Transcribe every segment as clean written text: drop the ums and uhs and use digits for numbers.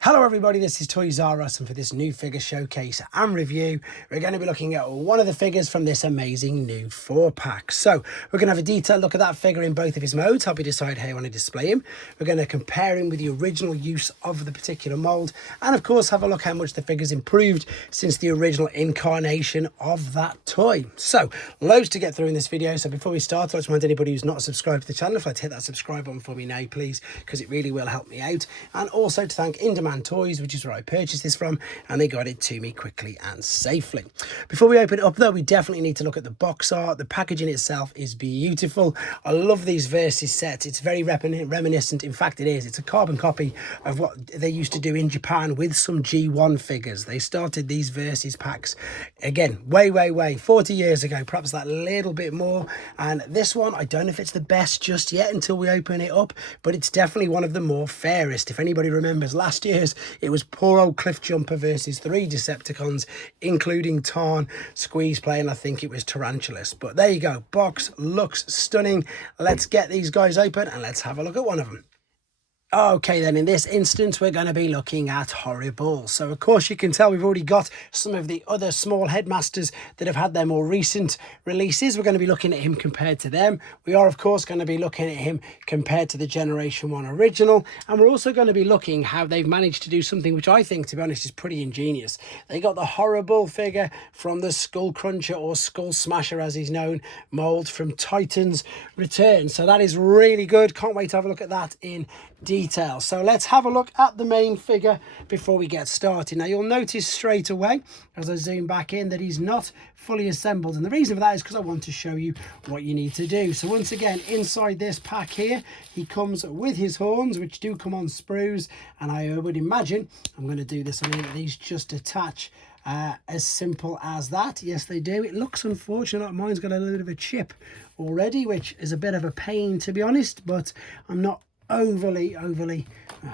Hello everybody, this is Toys R Us, and for this new figure showcase and review, we're going to be looking at one of the figures from this amazing new 4-pack. So we're going to have a detailed look at that figure in both of his modes, help you decide how you want to display him. We're going to compare him with the original use of the particular mould, and of course have a look how much the figure's improved since the original incarnation of that toy. So loads to get through in this video, so before we start, I just want anybody who's not subscribed to the channel, if I'd hit that subscribe button for me now please, because it really will help me out. And also to thank In-Demand Toys, which is where I purchased this from, and they got it to me quickly and safely. Before we open it up though, we definitely need to look at the box art. The packaging itself is beautiful. I love these Versus sets. It's very reminiscent. In fact, it is. It's a carbon copy of what they used to do in Japan with some G1 figures. They started these Versus packs again way 40 years ago, perhaps that little bit more. And this one, I don't know if it's the best just yet until we open it up, but it's definitely one of the more fairest. If anybody remembers last year's, it was poor old Cliff Jumper versus 3 Decepticons, including Tarn, Squeeze Play, and I think it was Tarantulas. But there you go. Box looks stunning. Let's get these guys open and let's have a look at one of them. Okay, then in this instance, we're going to be looking at Horri Bull. So, of course, you can tell we've already got some of the other small Headmasters that have had their more recent releases. We're going to be looking at him compared to them. We are, of course, going to be looking at him compared to the Generation 1 original. And we're also going to be looking how they've managed to do something which I think, to be honest, is pretty ingenious. They got the Horri Bull figure from the Skull Cruncher, or Skull Smasher as he's known, mould from Titan's Return. So that is really good. Can't wait to have a look at that in detail. So let's have a look at the main figure before we get started. Now you'll notice straight away as I zoom back in that he's not fully assembled, and the reason for that is because I want to show you what you need to do. So once again, inside this pack here, he comes with his horns, which do come on sprues, and I would imagine I'm going to do this on these just attach as simple as that. Yes, they do. It looks unfortunate. Mine's got a little bit of a chip already, which is a bit of a pain to be honest, but I'm not overly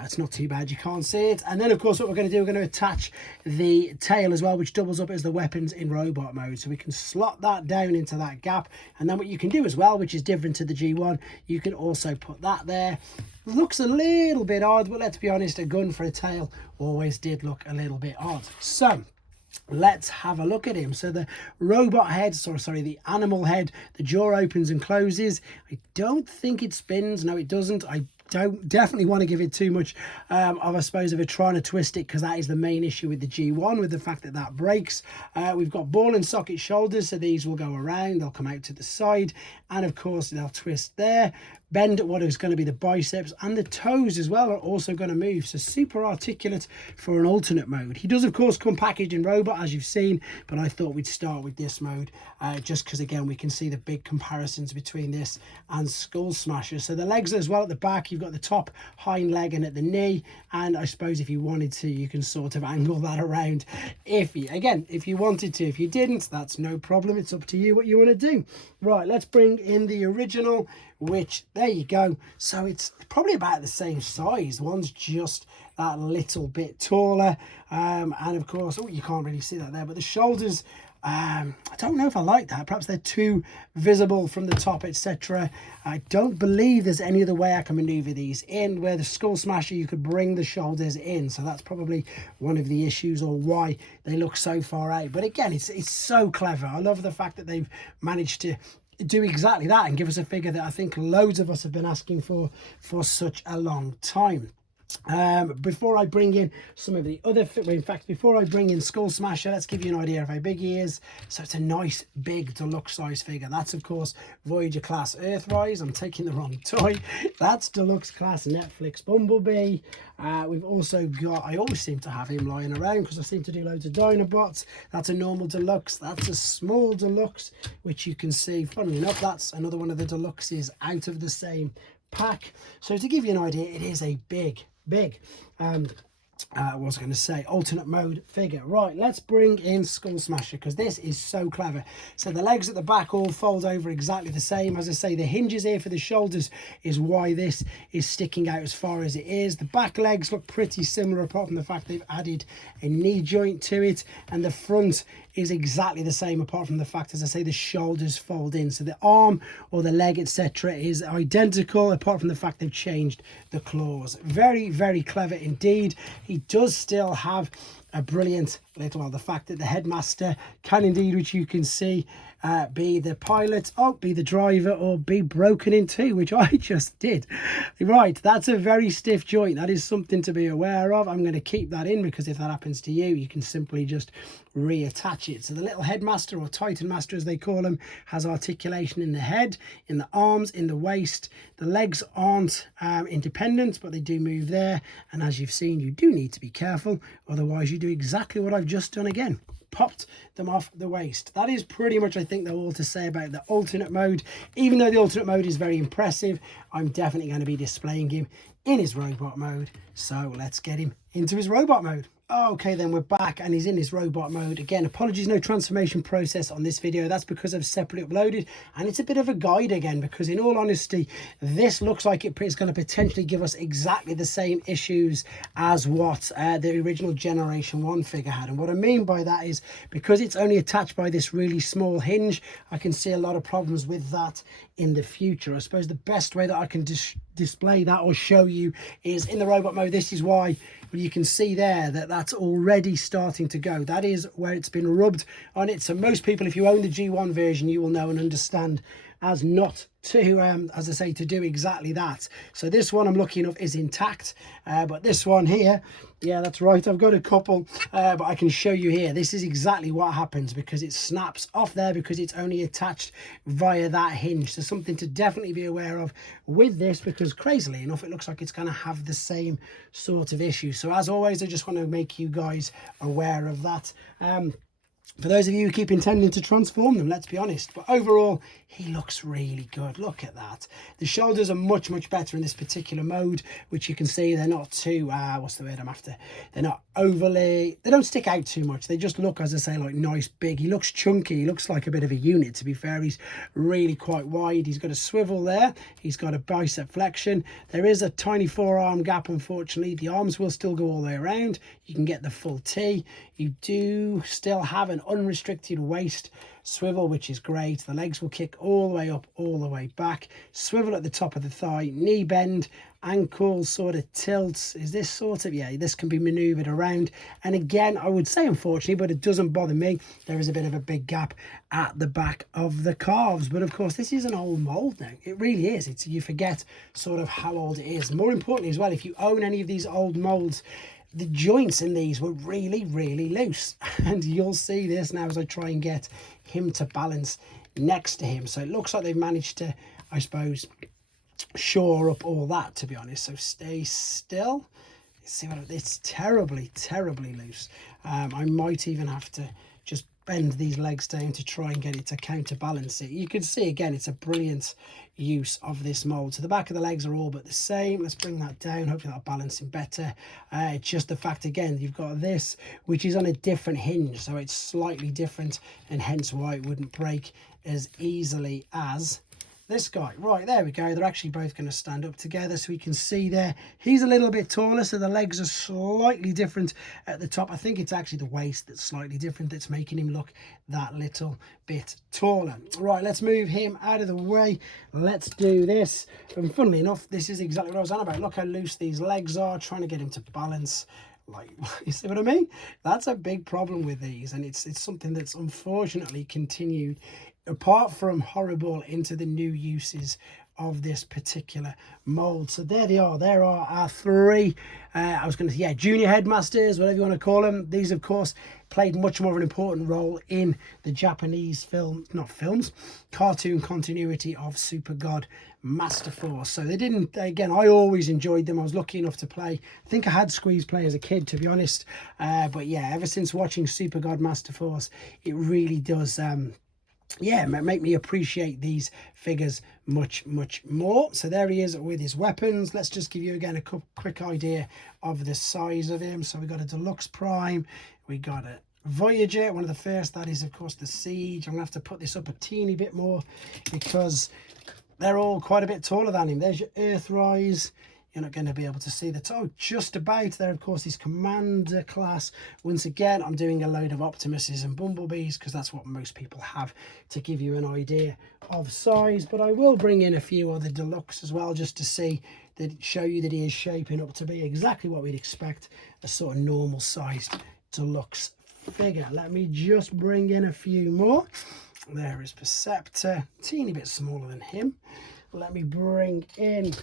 it's not too bad, you can't see it. And then of course what we're going to do, we're going to attach the tail as well, which doubles up as the weapons in robot mode, so we can slot that down into that gap. And then what you can do as well, which is different to the G1, you can also put that there. Looks a little bit odd, but let's be honest, a gun for a tail always did look a little bit odd. So let's have a look at him. So the robot head, the animal head, the jaw opens and closes. I don't think it spins. No, it doesn't. I don't definitely want to give it too much I suppose of a trying to twist it, because that is the main issue with the G1, with the fact that that breaks. We've got ball and socket shoulders, so these will go around, they'll come out to the side, and of course they'll twist there, bend at what is going to be the biceps, and the toes as well are also going to move, so super articulate for an alternate mode. He does of course come packaged in robot, as you've seen, but I thought we'd start with this mode just because again we can see the big comparisons between this and Skull Smasher. So the legs as well at the back, you've got the top hind leg and at the knee, and I suppose if you wanted to you can sort of angle that around if you wanted to. If you didn't, that's no problem, it's up to you what you want to do. Right, let's bring in the original, which there you go. So it's probably about the same size. One's just that little bit taller, and of course, oh, you can't really see that there, but the shoulders, I don't know if I like that. Perhaps they're too visible from the top, etc. I don't believe there's any other way I can maneuver these in. Where the Skull Smasher, you could bring the shoulders in, so that's probably one of the issues, or why they look so far out. But again, it's so clever. I love the fact that they've managed to do exactly that and give us a figure that I think loads of us have been asking for such a long time. Before I bring in some of the other, in fact before I bring in Skull Smasher, let's give you an idea of how big he is. So it's a nice big deluxe size figure. That's of course Voyager class Earthrise. I'm taking the wrong toy. That's deluxe class Netflix Bumblebee. We've also got, I always seem to have him lying around because I seem to do loads of Dinobots. That's a normal deluxe. That's a small deluxe, which you can see, funnily enough, that's another one of the deluxes out of the same pack. So to give you an idea, it is a big what was I going to say, alternate mode figure. Right, let's bring in Skull Smasher, because this is so clever. So the legs at the back all fold over exactly the same. As I say, the hinges here for the shoulders is why this is sticking out as far as it is. The back legs look pretty similar, apart from the fact they've added a knee joint to it, and the front is exactly the same, apart from the fact, as I say, the shoulders fold in. So the arm or the leg, etc., is identical, apart from the fact they've changed the claws. Very, very clever indeed. He does still have a brilliant little, well, the fact that the Headmaster can indeed, which you can see, be the pilot, be the driver, or be broken in two, which I just did. Right, that's a very stiff joint. That is something to be aware of. I'm going to keep that in, because if that happens to you, you can simply just reattach it. So the little Headmaster, or Titan Master as they call him, has articulation in the head, in the arms, in the waist. The legs aren't independent, but they do move there, and as you've seen, you do need to be careful, otherwise you do exactly what I've just done again. Popped them off the waist. That is pretty much, I think, all to say about the alternate mode. Even though the alternate mode is very impressive, I'm definitely going to be displaying him in his robot mode. So let's get him into his robot mode. Okay, then we're back, and he's in his robot mode. Again, apologies, no transformation process on this video. That's because I've separately uploaded, and it's a bit of a guide again, because in all honesty, this looks like it is going to potentially give us exactly the same issues as what the original Generation 1 figure had. And what I mean by that is, because it's only attached by this really small hinge, I can see a lot of problems with that in the future. I suppose the best way that I can display that or show you is in the robot mode. This is why you can see there that that's already starting to go. That is where it's been rubbed on it. So most people, if you own the G1 version, you will know and understand as not to, as I say, to do exactly that. So this one I'm lucky enough is intact, but this one here, yeah, that's right, I've got a couple, but I can show you here. This is exactly what happens, because it snaps off there, because it's only attached via that hinge. So something to definitely be aware of with this, because crazily enough, it looks like it's going to have the same sort of issue. So as always, I just want to make you guys aware of that. For those of you who keep intending to transform them, let's be honest. But overall, he looks really good. Look at that. The shoulders are much, much better in this particular mode, which you can see they're not too, what's the word I'm after? They're not overly, they don't stick out too much. They just look, as I say, like nice, big. He looks chunky. He looks like a bit of a unit, to be fair. He's really quite wide. He's got a swivel there. He's got a bicep flexion. There is a tiny forearm gap, unfortunately. The arms will still go all the way around. You can get the full T. You do still have an unrestricted waist swivel, which is great. The legs will kick all the way up, all the way back. Swivel at the top of the thigh, knee bend, ankle sort of tilts. Is this sort of, yeah, this can be maneuvered around. And again, I would say, unfortunately, but it doesn't bother me, there is a bit of a big gap at the back of the calves. But of course, this is an old mold now. It really is. It's, you forget sort of how old it is. More importantly as well, if you own any of these old molds, the joints in these were really, really loose. And you'll see this now as I try and get him to balance next to him. So it looks like they've managed to, I suppose, shore up all that, to be honest. So stay still. See what it's terribly, terribly loose. I might even have to just bend these legs down to try and get it to counterbalance it. You can see again, it's a brilliant use of this mold. So the back of the legs are all but the same. Let's bring that down. Hopefully that'll balance him better. It's just the fact, again, you've got this, which is on a different hinge, so it's slightly different, and hence why it wouldn't break as easily as this guy. Right, there we go. They're actually both going to stand up together, so we can see there he's a little bit taller, so the legs are slightly different at the top. I think it's actually the waist that's slightly different that's making him look that little bit taller. Right, let's move him out of the way. Let's do this. And funnily enough, this is exactly what I was on about. Look how loose these legs are, trying to get him to balance. Like, you see what I mean? That's a big problem with these, and it's something that's unfortunately continued apart from Horri Bull into the new uses of this particular mold. So there they are. There are our three, I was going to say, yeah, junior Headmasters, whatever you want to call them. These, of course, played much more of an important role in the Japanese cartoon continuity of Super God Master Force. So they didn't, again, I always enjoyed them. I was lucky enough to play, I think I had Squeeze play as a kid, to be honest. But yeah, ever since watching Super God Master Force, it really does yeah, make me appreciate these figures much, much more. So there he is with his weapons. Let's just give you again a quick idea of the size of him. So we got a Deluxe Prime, we got a Voyager, one of the first. That is, of course, the Siege. I'm gonna have to put this up a teeny bit more because they're all quite a bit taller than him. There's your Earthrise, you're not going to be able to see the toe just about. There, of course, is Commander class. Once again, I'm doing a load of Optimuses and Bumblebees because that's what most people have to give you an idea of size. But I will bring in a few other deluxe as well, just to see that, show you that he is shaping up to be exactly what we'd expect a sort of normal sized deluxe figure. Let me just bring in a few more. There is Perceptor, teeny bit smaller than him. Let me bring in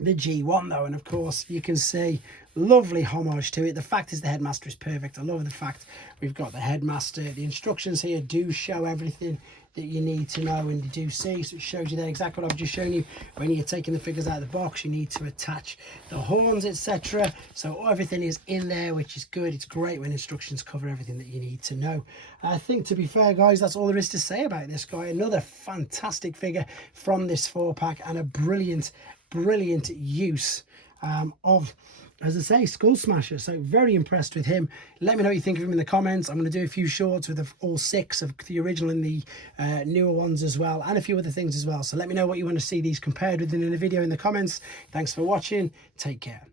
the G1 though, and of course you can see lovely homage to it. The fact is the Headmaster is perfect. I love the fact we've got the Headmaster. The instructions here do show everything that you need to know, and you do see, so it shows you there exactly what I've just shown you. When you're taking the figures out of the box, you need to attach the horns, etc. So everything is in there, which is good. It's great when instructions cover everything that you need to know. I think, to be fair guys, that's all there is to say about this guy. Another fantastic figure from this 4-pack, and a brilliant use of, as I say, Skull Smasher. So very impressed with him. Let me know what you think of him in the comments. I'm going to do a few shorts with all 6 of the original and the newer ones as well, and a few other things as well. So let me know what you want to see these compared with in a video in the comments. Thanks for watching. Take care.